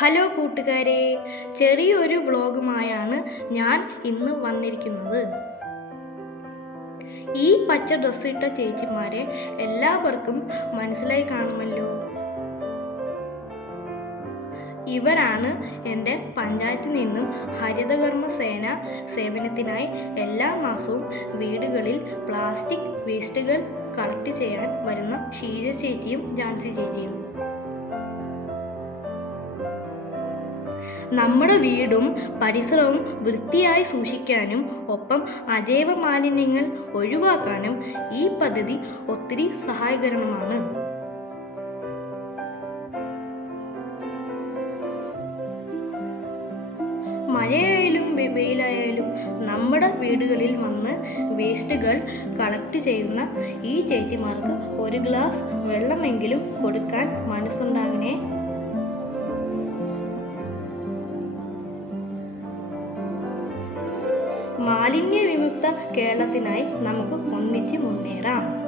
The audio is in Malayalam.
ഹലോ കൂട്ടുകാരെ ചെറിയൊരു വ്ളോഗുമായാണ് ഞാൻ ഇന്ന് വന്നിരിക്കുന്നത്. ഈ പച്ച ഡ്രസ്സ് ഇട്ട ചേച്ചിമാരെ എല്ലാവർക്കും മനസ്സിലായി കാണുമല്ലോ. ഇവരാണ് എന്റെ പഞ്ചായത്തിൽ നിന്നും ഹരിതകർമ്മ സേന സേവനത്തിനായി എല്ലാ മാസവും വീടുകളിൽ പ്ലാസ്റ്റിക് വേസ്റ്റുകൾ കളക്ട് ചെയ്യാൻ വരുന്ന ഷീജ ചേച്ചിയും ജാൻസി ചേച്ചിയും. നമ്മുടെ വീടും പരിസരവും വൃത്തിയായി സൂക്ഷിക്കാനും ഒപ്പം അജൈവ മാലിന്യങ്ങൾ ഒഴിവാക്കാനും ഈ പദ്ധതി ഒത്തിരി സഹായകരമാണ്. മഴയായാലും വെയിലായാലും നമ്മുടെ വീടുകളിൽ വന്ന് വേസ്റ്റുകൾ കളക്ട് ചെയ്യുന്ന ഈ ചേച്ചിമാർക്ക് ഒരു ഗ്ലാസ് വെള്ളമെങ്കിലും കൊടുക്കാൻ മനസ്സുണ്ടാകണേ? മാലിന്യ വിമുക്ത കേരളത്തിനായി നമുക്ക് ഒന്നിച്ച് മുന്നേറാം.